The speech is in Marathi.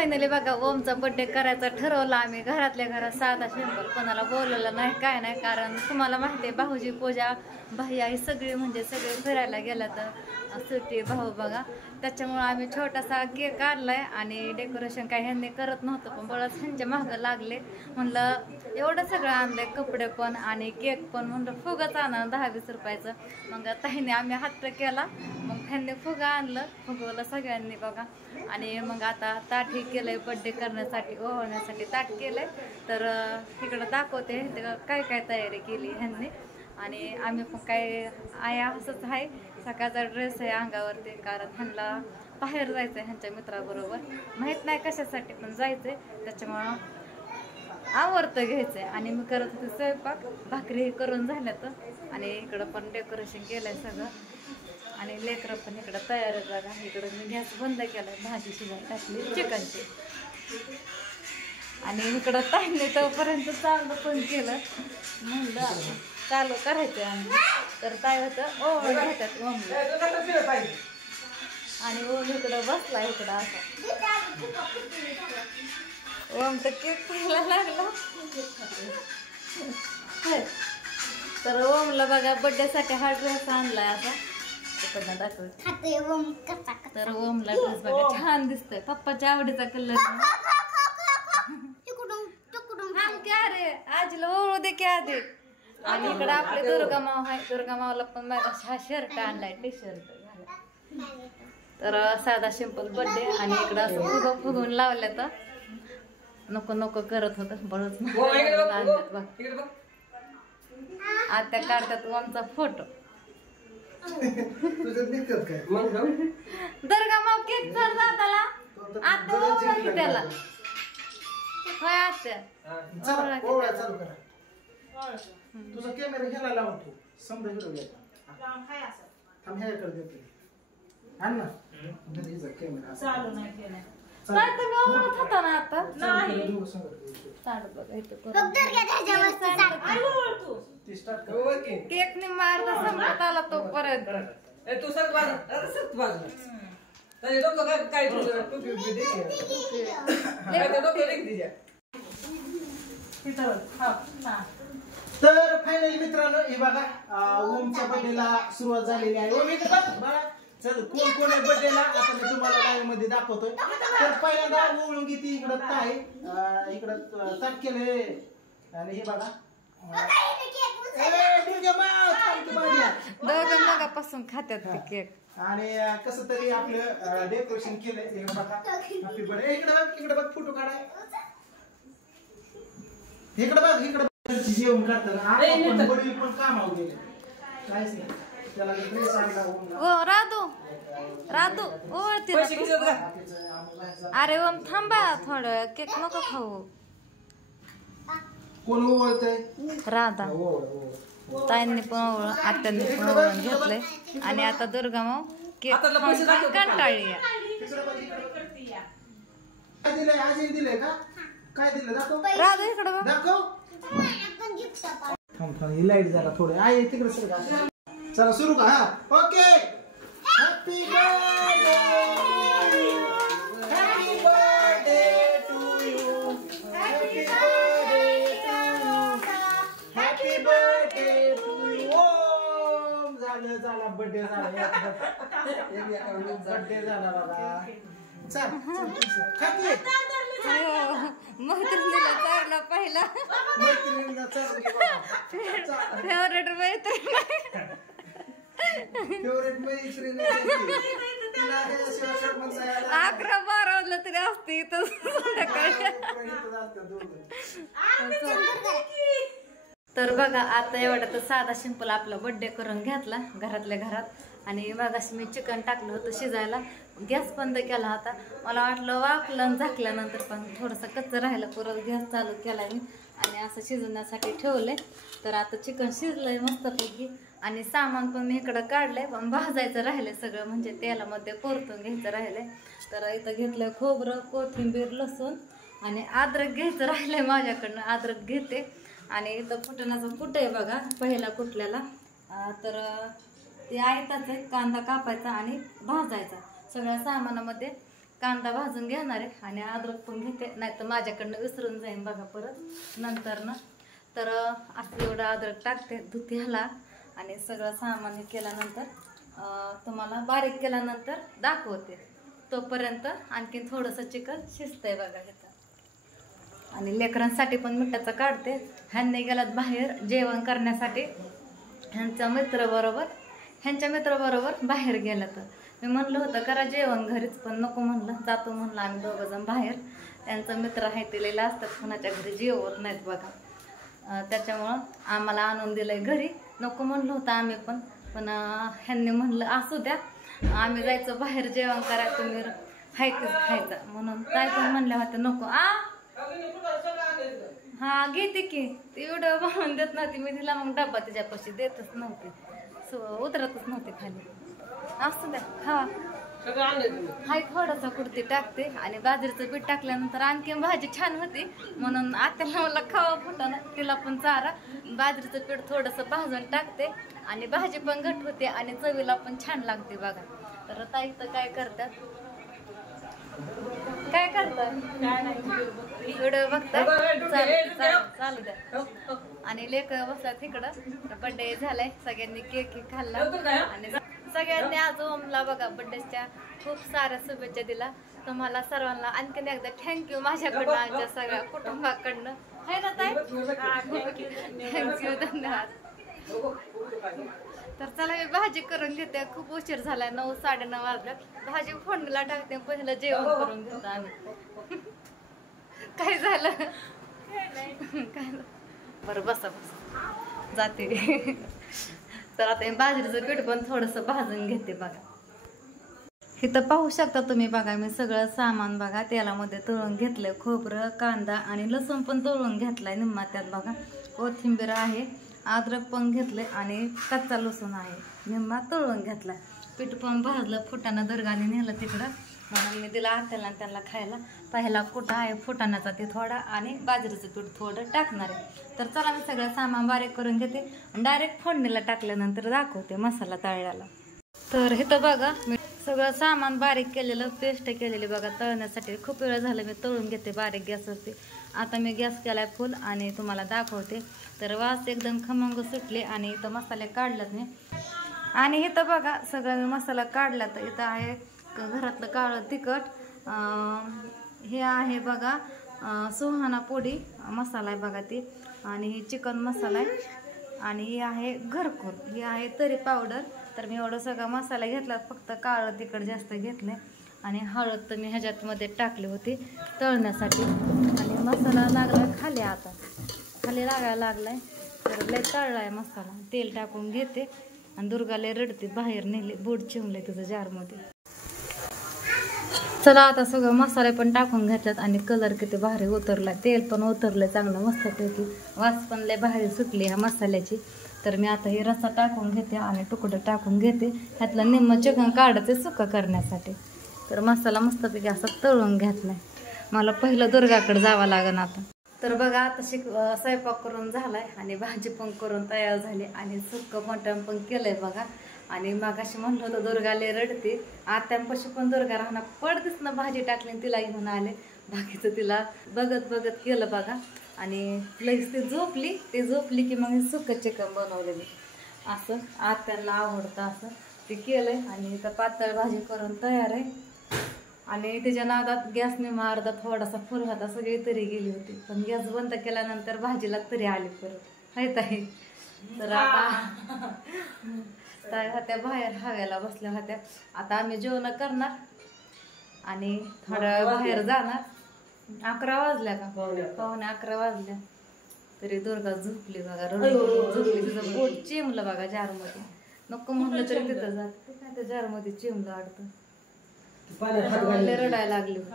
फायनली बघा ओमचा बर्थडे करायचा ठरवला आम्ही घरातल्या घरात साधा सिंपल, कोणाला बोलवलं नाही काय नाही, कारण तुम्हाला माहिती आहे भाऊजी पूजा भैया ही सगळी म्हणजे सगळे फिरायला गेला तर सुट्टी भाऊ बघा, त्याच्यामुळे आम्ही छोटासा केक काढलाय आणि डेकोरेशन काही ह्यांनी करत नव्हतं, पण बळच ह्यांच्या मागं लागले. म्हणलं एवढं सगळं आणलंय, कपडे पण आणि केक पण, म्हणलं फुगच आणा 10-20 रुपयाचं. मग ताईने आम्ही हट्ट केला, मग ह्यांनी फुगा आणलं, फुगवलं सगळ्यांनी बघा. आणि मग आता ताट हे केलंय बर्थडे करण्यासाठी, ओवाळण्यासाठी ताट केलंय. तर इकडं दाखवते काय काय तयारी केली ह्यांनी. आणि आम्ही पण काय आया असंच आहे, सकाळचा ड्रेस आहे अंगावरती, कारण ह्यांना बाहेर जायचं आहे ह्यांच्या मित्राबरोबर, माहीत नाही कशासाठी पण जायचं आहे, त्याच्यामुळं आवडतं घ्यायचं आहे. आणि मी करत होते स्वयंपाक, भाकरी हे करून झाल्या तर, आणि इकडं पण डेकोरेशन केलं आहे सगळं. आणि लेकरं पण इकडं तयार आहे बघा. इकडं मी गॅस बंद केला, भाजी शिजायला टाकली चिकनची. आणि इकडं ताईने तोपर्यंत चालू पण केलं, म्हणलं चालू करायचं आम्ही. तर ताई होतं ओम घेतात ओमला, आणि ओम इकडं बसला इकडं असा. ओम तर केक खायला लागला. तर ओमला बघा बर्थडेसाठी हा ड्रेस आणलाय असा, तर ओमला ड्रेस बघा छान दिसतोय, पप्पाच्या आवडीचा कलर. रे आजीला ओळू दे की आधी. आणि इकडं आपले दुर्गा माव आहे, दुर्गा मावला पण माझा हा शर्ट आणलाय, टी शर्ट झाला. तर साधा सिंपल बर्थडे. आणि इकडं असं फुगवून लावलं तर नको नको करत होत बळच बघ. आत्या काढतात ओमचा फोटो. दुर्गा माव केक चढ जाताला आता त्याला होय आत्या तुझा कॅमेरा घ्यायला लावतो समजा हिरो थांब ह्या कर देते आण ना घरीचा कॅमेरा चालू नाही केला काय तुम्ही ओळखत होता ना आता नाही स्टार्ट बघा इथं ती स्टार्ट कर केक ने मारता संपत आला तो परत. ए तू सर बाजू तरी लोक काय टोपी दे काय लोक लिख दीजिए. तर फायनली मित्रांनो हे बघा ओमच्या बर्थडेला सुरुवात झालेली आहे. ओम इकडे बघा चल कोण कोण आहे बर्थडेला आता मी तुम्हाला लाईव्ह मध्ये दाखवतोय. तर पहिल्यांदा ओळून घेते इकडं ताई, इकडं ताट केले. आणि हे बघा दोघं मगापासून खात्यात ते केक. आणि कसं तरी आपलं डेकोरेशन केलंय. इकडे बघा हॅपी बर्थडे. इकडे बघ फोटो काढाय. इकडे बघ इकडे जेवण करतात वडील पण कामावर गेले काहीच नाही. त्याला ड्रेस आणला ओ राधू ओळते. अरे ओम थांबा थोडं, केक नको खाऊ. कोण ओळखतंय? राधा ताईंनी पण ओळख, आत्यांनी पण ओळखून घेतलंय. आणि आता दुर्गा माव केक कंटाळली. काय दिलंय? आजी दिलंय का? काय दिलं दाखव. राधू इकडे बघ. दाखव. थांब ही लाईट जरा थोडे आहे तिकडे सर. चला सुरू का? हा okay. Happy birthday happy birthday to you happy birthday to you happy birthday to you. Om झाला बर्थडे झाला. बर्थडे झाला बाबा. चल खाते मैत्रिणीला चारला पहिला मैत्रिणीला फेवरेट मैत्रीण फेवरेट मैत्रीण 11-12 वाजलं तरी असते इथं संध्याकाळी. तर बघा आता एवढा तर साधा सिंपल आपला बर्थडे करून घेतला घरातल्या घरात. आणि मगाशी मी चिकन टाकलं होतं शिजायला, गॅस बंद केला होता. मला वाटलं वाफलं झाकल्यानंतर पण थोडंसं कच्चं राहिलं, परत गॅस चालू केला मी आणि असं शिजवण्यासाठी ठेवलंय. तर आता चिकन शिजलंय मस्तपैकी. आणि सामान पण मी इकडं काढलंय, पण भाजायचं राहिलंय सगळं, म्हणजे तेलामध्ये परतून घ्यायचं राहिलंय. तर इथं घेतलंय खोबरं, कोथिंबीर, लसूण आणि अद्रक घ्यायचं राहिलंय माझ्याकडनं, अद्रक घेते. आणि इथं फुटण्याचं कुठं आहे बघा पहिला कुठल्याला. तर ते आयताच आहे, कांदा कापायचा आणि भाजायचा. सगळ्या सामानामध्ये कांदा भाजून घेणार आहे आणि अद्रक पण घेते, नाही तर माझ्याकडनं विसरून जाईन बघा परत नंतर ना. तर असं एवढं अद्रक टाकते धुती ह्याला आणि सगळं सामान हे केल्यानंतर तुम्हाला बारीक केल्यानंतर दाखवते. तोपर्यंत आणखीन थोडंसं चिकन शिजतंय बघा ह्याचं. आणि लेकरांसाठी पण मिठाचं काढते. ह्यांनी गेलात बाहेर जेवण करण्यासाठी ह्यांच्या मित्राबरोबर बाहेर गेला. तर मी म्हणलं होतं करा जेवण घरीच, पण नको म्हणलं, जातो म्हणलं आम्ही दोघंजण बाहेर. त्यांचा मित्र आहे दिलेला असतात, कुणाच्या घरी जेवत नाहीत बघा. त्याच्यामुळं आम्हाला आणून दिलंय घरी. नको म्हणलं होतं आम्ही पण ह्यांनी म्हणलं असू द्या, आम्ही जायचं बाहेर जेवण करायचं, तुम्ही खायचं म्हणून काय पण म्हणल्या होत्या नको. हा घेते की ती व्हिडिओ बनवून देत नव्हती मी तिला, मग डब्बा तिच्यापाशी देतच नव्हते, उतरतच नव्हते खाली. असू द्या खावा. हाय थोडासा कुर्ती टाकते आणि बाजरीचं पीठ टाकल्यानंतर आणखी भाजी छान होती म्हणून आत्याला मला खावा फुटाना, तिला पण चारा. बाजरीचं पीठ थोडंसं भाजून टाकते आणि भाजी पण घट होते आणि चवीला पण छान लागते बघा. तर ताई तर काय करतात व्हिडिओ बघतात, चालू द्या. आणि लेकर बसतात इकडं. बर्थडे झालाय, सगळ्यांनी केक खाल्ला आणि सगळ्यांनी आज ओमला बघा बर्थडेच्या खूप साऱ्या शुभेच्छा दिला. तुम्हाला सर्वांना आणखीन एकदा थँक्यू माझ्याकडनं, आमच्या सगळ्या कुटुंबाकडनं. आहे ना ताई? थँक्यू, धन्यवाद. तर चला मी भाजी करून घेते, खूप उशीर झालाय, 9 साडेनऊ वाजल्यात. भाजी फोडणीला टाकते, पहिलं जेवण करून घेतो आम्ही. काय झालं काय बरं बसा जाते. तर आता बाजरीचं पीठ पण थोडंसं भाजून घेते बघा. इथं पाहू शकता तुम्ही बघा, मी सगळं सामान बघा तेलामध्ये तळून घेतलंय. खोबरं, कांदा आणि लसूण पण तळून घेतलाय निम्मा त्यात बघा. कोथिंबीर आहे, अद्रक पण घेतलंय आणि कच्चा लसूण आहे निम्मा तळून घेतलाय. पीठ पण भाजलं, फुटाणा दर्गाने नेलं तिकडं म्हणून मी दिला आत्याला आणि त्यांना खायला. पहिला कुठं आहे फुटाण्याचा ते थोडा आणि बाजरीचं पीठ थोडं टाकणार आहे. तर चला मी सगळं सामान बारीक करून घेते आणि डायरेक्ट फोडणीला टाकल्यानंतर दाखवते मसाला तळल्याला. तर इथं बघा मी सगळं सामान बारीक केलेलं, पेस्ट केलेली बघा तळण्यासाठी. खूप वेळ झालं मी तळून घेते बारीक गॅसवरती. आता मी गॅस केलाय फुल आणि तुम्हाला दाखवते. तर वास एकदम खमंग सुटले आणि इथं मसाले काढलात मी. आणि इथं बघा सगळं मी मसाला काढला. तर इथं आहे घरातलं काळं तिखट, हे आहे बघा सुहाना पोडी मसाला आहे बघा ती, आणि ही चिकन मसाला आहे आणि ही आहे घरकुल, ही आहे तरी पावडर. तर मी एवढं सगळा मसाला घेतला, फक्त काळं तिखट जास्त घेतलं आणि हळद तर मी ह्याच्यातमध्ये टाकली होती तळण्यासाठी. आणि मसाला लागला खाली, आता खाली लागायला लागलाय. तर लय तळला आहे मसाला. तेल टाकून घेते आणि दुर्गाला रडते, बाहेर नेले बोट चिमले तुझं जारमध्ये. चला आता सगळं मसाले पण टाकून घेतल्यात आणि कलर किती भारी उतरला, तेल पण उतरलं चांगलं मस्तपैकी, वास पण लय भारी सुटली ह्या मसाल्याची. तर मी आता ही रस्सा टाकून घेते आणि तुकडं टाकून घेते, ह्यातलं निम्म चिकन काढायचं सुक्का करण्यासाठी. तर मसाला मस्तपैकी असा तळून घेतलाय. मला पहिलं दुर्गाकडे जावं लागेल आता. तर बघा आता स्वयंपाक करून झालाय आणि भाजी पण करून तयार झाली आणि सुक्कं मटण पण केलंय बघा. आणि मगाशी म्हणलं होतं दुर्गाले रडते, आत्यांपाशी पण दुर्गा राहणार, पडतेच ना भाजी टाकली तिला घेऊन आले. बाकीचं तिला बघत केलं बघा. आणि लगेच ती झोपली की मग सुक्कं चिकन बनवलेली असं आत्यांना आवडतं असं ते केलंय. आणि इथं पातळ भाजी करून तयार आहे. आणि त्याच्या नादात गॅसने मारदा थोडासा फुल होता, सगळी तरी गेली होती, पण गॅस बंद केल्यानंतर भाजीला तरी आली परत आहे ताई. तर आता ताई होत्या बाहेर हव्याला बसल्या होत्या. आता आम्ही जेवण करणार आणि थोड्या बाहेर जाणार. 11 वाजल्या का, पावणे 11 वाजल्या तरी दुर्गा झोपली बघा, झोपली. तिचं पोट चिमलं बघा जारमध्ये. नको म्हणलं तरी तिथं जात काय, त्या जारमध्ये चिमलं वाटतं, रडायला लागली होती.